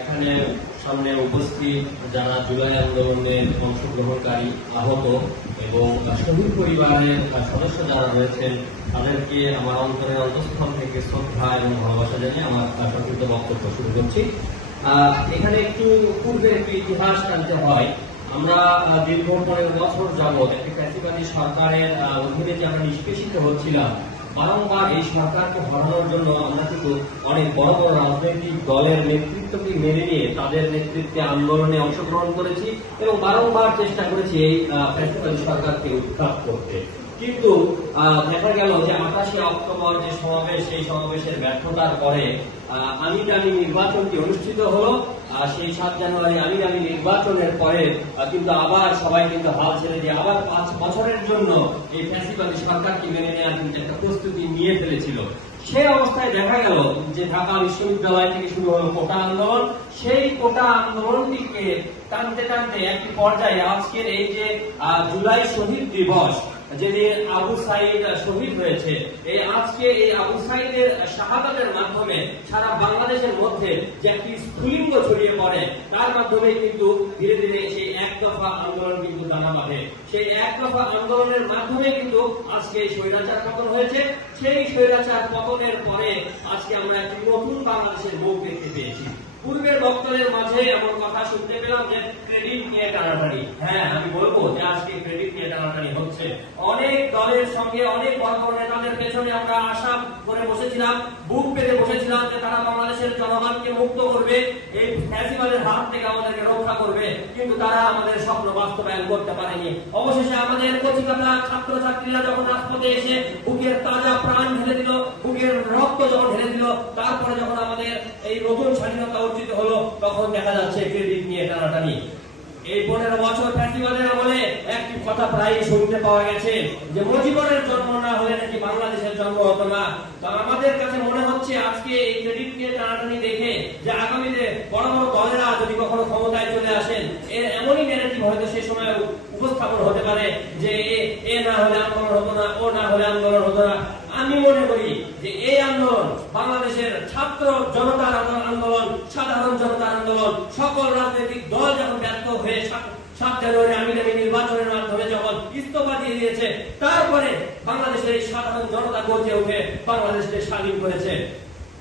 এখানে সামনে উপস্থিত যারা জুলাই আন্দোলনে অংশগ্রহণকারী আহত এবং শহীদ পরিবারের সদস্য যারা রয়েছেন, তাদেরকে আমার অন্তরের অন্তঃস্থল থেকে শ্রদ্ধা এবং ভালোবাসা জানিয়ে আমার সংক্ষিপ্ত বক্তব্য শুরু করছি। এখানে একটু পূর্বে একটু ইতিহাস জানতে হয়। আমরা দীর্ঘ পনেরো বছর যাবৎ একটি ফ্যাসিবাদী সরকারের অধীনে যে আমরা নিষ্পেষিত হচ্ছিলাম বারংবার এই সরকারকে হটানোর জন্য আমরা কিন্তু অনেক বড় বড় রাজনৈতিক দলের নেতৃত্বকে মেনে নিয়ে তাদের নেতৃত্বে আন্দোলনে অংশগ্রহণ করেছি এবং বারংবার চেষ্টা করেছি এই আহ, সরকারকে উত্থাপ করতে। কিন্তু দেখা গেল যে আঠাশে অক্টোবর যে সমাবেশ সেই সমাবেশের ব্যর্থতার পরে আহ, আমি নির্বাচনটি অনুষ্ঠিত হলো সেই সাত জানুয়ারি আমি আমি নির্বাচনের পরে কিন্তু আবার সবাই কিন্তু হাল ছেড়ে দিয়ে আবার পাঁচ বছরের জন্য এই ফ্যাসিবাদী সরকারকে মেনে নেওয়ার কিন্তু একটা প্রস্তুতি নিয়ে ফেলেছিল। সেই অবস্থায় দেখা গেল যে ঢাকা বিশ্ববিদ্যালয় থেকে শুরু হলো কোটা আন্দোলন। সেই কোটা আন্দোলনটিকে টানতে টানতে একটি পর্যায়ে আজকের এই যে জুলাই শহীদ দিবস যেদিন আবু সাইদ শহীদ হয়েছে, এই আজকে এই আবু সাইদের শাহাদাতের মাধ্যমে সারা বাংলাদেশের মধ্যে যে একটি স্ফুলিঙ্গ ছড়িয়ে পড়ে, তার মাধ্যমে কিন্তু ধীরে ধীরে সেই এক দফা আন্দোলন কিন্তু দানা বাঁধে। সেই এক দফা আন্দোলনের মাধ্যমে কিন্তু আজকে এই স্বৈরাচার পতন হয়েছে। সেই স্বৈরাচার পতনের পরে আজকে আমরা একটি নতুন বাংলাদেশের মুখ দেখতে পেয়েছি। পূর্বের বক্তব্যের মাঝে এমন কথা শুনতে পেলাম যে ক্রেডিট নিয়ে টানাটানি। হ্যাঁ আমি বলব যে আজকে ক্রেডিট হচ্ছে। অনেক দলের সঙ্গে অনেক বড় বড় পেছনে আমরা আশা করে বসেছিলাম, বুক পেতে বসেছিলাম যে তারা বাংলাদেশের জনগণকে মুক্ত করবে, এই ফ্যাসিবাদের হাত থেকে আমাদেরকে রক্ষা করবে, কিন্তু তারা আমাদের স্বপ্ন বাস্তবায়ন করতে পারেনি। অবশেষে আমাদের কচিকাতা ছাত্র ছাত্রীরা যখন রাজপথে এসে বুকের তাজা প্রাণ ঢেলে দিল, বুকের রক্ত যখন ঢেলে দিল, তারপরে যখন আমাদের এই নতুন স্বাধীনতা অর্জিত হলো, তখন দেখা যাচ্ছে ক্রেডিট নিয়ে টানাটানি। এই পনেরো বছর ফ্যাসিবাদের আমলে একটি কথা প্রায় শুনতে পাওয়া গেছে যে মুজিবরের জন্ম না হলে নাকি বাংলাদেশের জন্ম হতো না। তো আমাদের কাছে মনে হচ্ছে আজকে এই ক্রেডিট টানাটানি দেখে যে আগামীতে বড় বড় দলেরা যদি কখনো ক্ষমতায় চলে আসেন, এর এমনই ন্যারেটিভ হয়তো সে সময় উপস্থাপন হতে পারে যে এ- না হলে আন্দোলন হতো না, ও না হলে আন্দোলন হতো না। আমি মনে করি আন্দোলন, বাংলাদেশের ছাত্র জনতার আন্দোলন সাধারণ জনতার আন্দোলন, সকল রাজনৈতিক দল যখন ব্যর্থ হয়ে সাত- জানুয়ারি আমি দামি নির্বাচনের মাধ্যমে যখন ইস্তফা দিয়ে দিয়েছে, তারপরে বাংলাদেশের এই সাধারণ জনতা গর্জে উঠে বাংলাদেশকে স্বাধীন করেছে।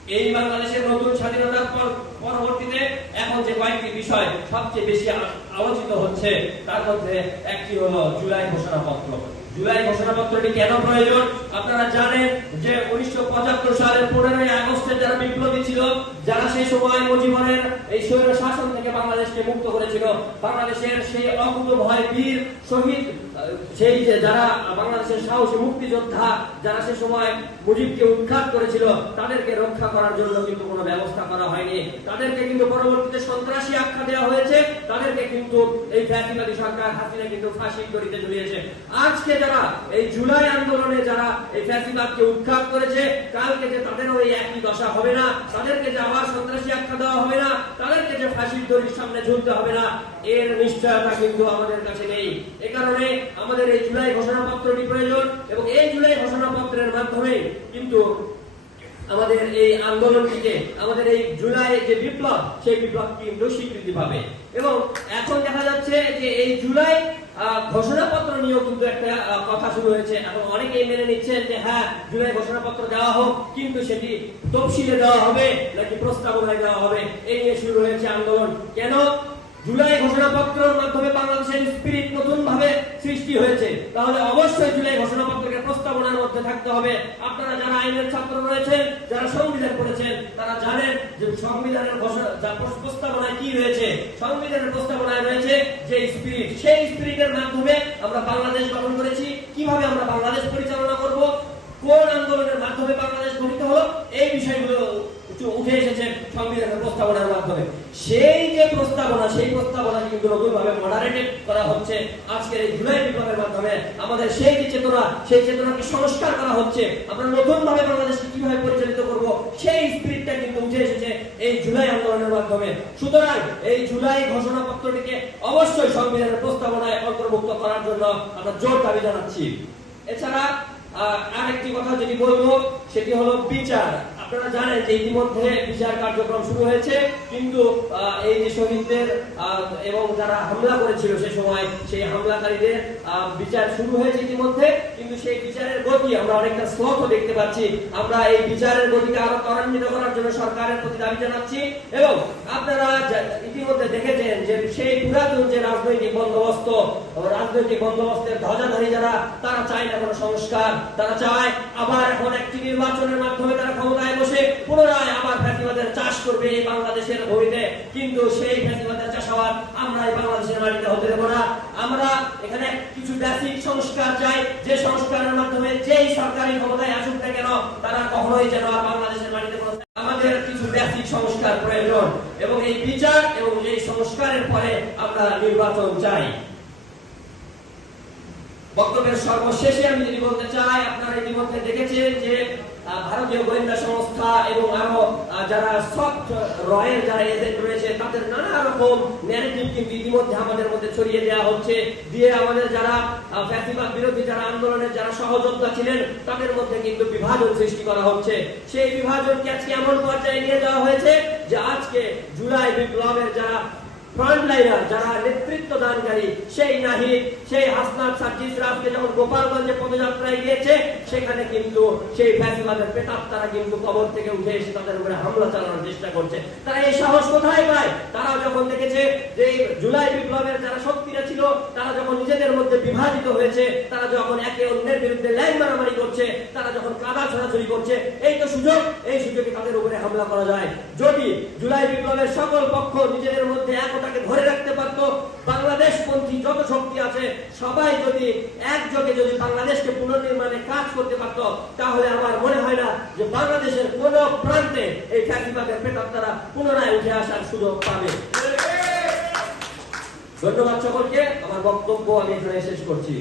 এই বাংলাদেশের নতুন স্বাধীনতার পর পরবর্তীতে এখন যে কয়েকটি বিষয় সবচেয়ে বেশি আলোচিত হচ্ছে, তার মধ্যে একটি হলো জুলাই ঘোষণাপত্র। জুলাই ঘোষণাপত্রটি কেন প্রয়োজন? আপনারা জানেন যে উনিশশো সালের পনেরোই আগস্টে যারা বিপ্লবী ছিল, যারা সেই সময় মজিবনের এই স্বৈর শাসন থেকে বাংলাদেশকে মুক্ত করেছিল, বাংলাদেশের সেই অকুত ভয় বীর শহীদ সেই যে যারা বাংলাদেশের সাহসী মুক্তিযোদ্ধা, যারা সে সময় মুজিবকে উৎখাত করেছিল, তাদেরকে রক্ষা করার জন্য কিন্তু কোনো ব্যবস্থা করা হয়নি। তাদেরকে কিন্তু পরবর্তীতে সন্ত্রাসী আখ্যা দেওয়া হয়েছে। তাদেরকে কিন্তু এই ফ্যাসিবাদী সরকার হাসিনা কিন্তু ফাঁসি করিতে ঝুলিয়েছে। আজকে যারা এই জুলাই আন্দোলনে যারা এই ফ্যাসিবাদকে উৎখাত করেছে, কালকে যে তাদেরও এই একই দশা হবে না, তাদেরকে যে আবার সন্ত্রাসী আখ্যা দেওয়া হবে না, তাদেরকে যে ফাঁসির দড়ির সামনে ঝুলতে হবে না, এর নিশ্চয়তা কিন্তু আমাদের কাছে নেই। এ কারণে আমাদের এই জুলাই ঘোষণাপত্রটি প্রয়োজন এবং এই জুলাই ঘোষণাপত্রের মাধ্যমে কিন্তু আমাদের এই আন্দোলনটিকে, আমাদের এই জুলাই যে বিপ্লব, সেই বিপ্লব কিন্তু স্বীকৃতি পাবে। এবং এখন দেখা যাচ্ছে যে এই জুলাই ঘোষণাপত্র নিয়েও কিন্তু একটা কথা শুরু হয়েছে। এখন অনেকেই মেনে নিচ্ছেন যে হ্যাঁ জুলাই ঘোষণাপত্র দেওয়া হোক, কিন্তু সেটি তফসিলে দেওয়া হবে নাকি প্রস্তাবনায় দেওয়া হবে? এই নিয়ে শুরু হয়েছে আন্দোলন। কেন? ঘোষণাপত্রের মাধ্যমে বাংলাদেশের স্পিরিট নতুন ভাবে সৃষ্টি হয়েছে। তাহলে অবশ্যই জুলাই ঘোষণাপত্রকে প্রস্তাবনার মধ্যে থাকতে হবে। আপনারা যারা আইনের ছাত্র রয়েছেন, যারা সংবিধান পড়েছেন, তারা জানেন যে সংবিধানের ঘোষণা প্রস্তাবনায় কি রয়েছে। সংবিধানের প্রস্তাবনায় রয়েছে যে স্পিরিট সেই স্পিরিটের মাধ্যমে আমরা বাংলাদেশ গঠন করেছি। কীভাবে আমরা বাংলাদেশ পরিচালনা করব? কোন আন্দোলনের মাধ্যমে বাংলাদেশ গঠিত হলো? এই বিষয়গুলো উঠে- এসেছে সংবিধানের প্রস্তাবনার মাধ্যমে। সেই প্রস্তাবনা সেই প্রস্তাবনা কিন্তু নতুন ভাবে মডারেটেড করা হচ্ছে। আজকের এই জুলাই বিপ্লবের মাধ্যমে আমাদের সেই যে চেতনা, সেই চেতনাকে সংস্কার করা হচ্ছে, আমরা নতুন ভাবে বাংলাদেশকে কীভাবে পরিচালিত করব, সেই স্পিরিটটা কিন্তু উঠে এসেছে এই জুলাই আন্দোলনের মাধ্যমে। সুতরাং এই জুলাই ঘোষণাপত্রটিকে অবশ্যই সংবিধানের প্রস্তাবনায় অন্তর্ভুক্ত করার জন্য আমরা জোর দাবি জানাচ্ছি। এছাড়া আরেকটি কথা যেটি বলব, সেটি হলো বিচার। আপনারা জানেন যে ইতিমধ্যে বিচার কার্যক্রম শুরু হয়েছে, কিন্তু এই যে শহীদদের এবং যারা হামলা করেছিল সে সময়, সেই হামলাকারীদের বিচার শুরু হয়েছে ইতিমধ্যে, কিন্তু সেই বিচারের গতি আমরা অনেকটা স্লথ দেখতে পাচ্ছি। আমরা এই বিচারের গতিকে আরও ত্বরান্বিত করার জন্য সরকারের প্রতি দাবি জানাচ্ছি, এবং আপনারা ইতিমধ্যে দেখেছেন যে সেই পুরাতন যে রাজনৈতিক বন্দোবস্ত, রাজনৈতিক বন্দোবস্তের ধ্বজাধারী যারা, তারা চায় না কোনো সংস্কার, তারা চায় আবার এখন একটি নির্বাচনের মাধ্যমে তারা ক্ষমতায় বসে পুনরায় আবার ফ্যাসিবাদের চাষ করবে এই বাংলাদেশের ভূমিতে কিন্তু সেই ফ্যাসিবাদের চাষাবাদ আমরা এই বাংলাদেশের মাটিতে হতে দেবো না। আমরা এখানে কিছু বেসিক সংস্কার চাই। যে সংস্কারের মাধ্যমে যেই সরকারি ক্ষমতায় আসুক না কেন, তারা কখনোই যেন আর বাংলাদেশের মাটিতে আমাদের কিছু বেসিক সংস্কার প্রয়োজন। এবং এই বিচার এবং এই সংস্কারের পরে আমরা নির্বাচন চাই। বক্তব্যের সর্বশেষে আমি যদি বলতে চাই, আপনারা ইতিমধ্যে দেখেছেন যে ভারতীয় গোয়েন্দা সংস্থা এবং আরও যারা সফট রয়ের যারা এজেন্ট রয়েছে, তাদের নানা রকম ন্যারেটিভ কিন্তু ইতিমধ্যে আমাদের মধ্যে ছড়িয়ে দেওয়া হচ্ছে। দিয়ে আমাদের যারা ফ্যাসিবাদ বিরোধী যারা আন্দোলনের যারা সহযোদ্ধা ছিলেন, তাদের মধ্যে কিন্তু বিভাজন সৃষ্টি করা হচ্ছে। সেই বিভাজনকে আজকে এমন পর্যায়ে নিয়ে যাওয়া হয়েছে যে আজকে জুলাই বিপ্লবের যারা ফ্রন্টলাইনার যারা নেতৃত্ব দানকারী, সেই নাহিদ, সেই হাসনাত সার্জিস যখন গোপালগঞ্জে পদযাত্রায় গিয়েছে, সেখানে কিন্তু সেই ফ্যাসিবাদের পেতাব তারা কিন্তু কবর থেকে উঠে এসে তাদের উপরে হামলা চালানোর চেষ্টা করছে। তারা এই সাহস কোথায় পায়? তারা যখন দেখেছে যে জুলাই বিপ্লবের যারা শক্তিরা ছিল, তারা যখন নিজেদের মধ্যে বিভাজিত হয়েছে, তারা যখন একে অন্যের বিরুদ্ধে লাইন মারামারি করছে, তারা যখন কাদা ছড়াছড়ি করছে, এই সুযোগ এই সুযোগে তাদের উপরে হামলা করা যায়। যদি জুলাই বিপ্লবের সকল পক্ষ নিজেদের মধ্যে একতাকে ধরে রাখতে পারত বাংলাদেশ পন্থী যত শক্তি আছে, সবাই যদি একযোগে যদি বাংলাদেশকে পুনর্নির্মাণে কাজ করতে পারত, তাহলে আমার মনে হয় না যে বাংলাদেশের কোন প্রান্তে এই ফ্যাসিবাদের পেটার তারা পুনরায় উঠে আসার সুযোগ পাবে। ধন্যবাদ সকলকে। আমার বক্তব্য আমি এখানে শেষ করছি।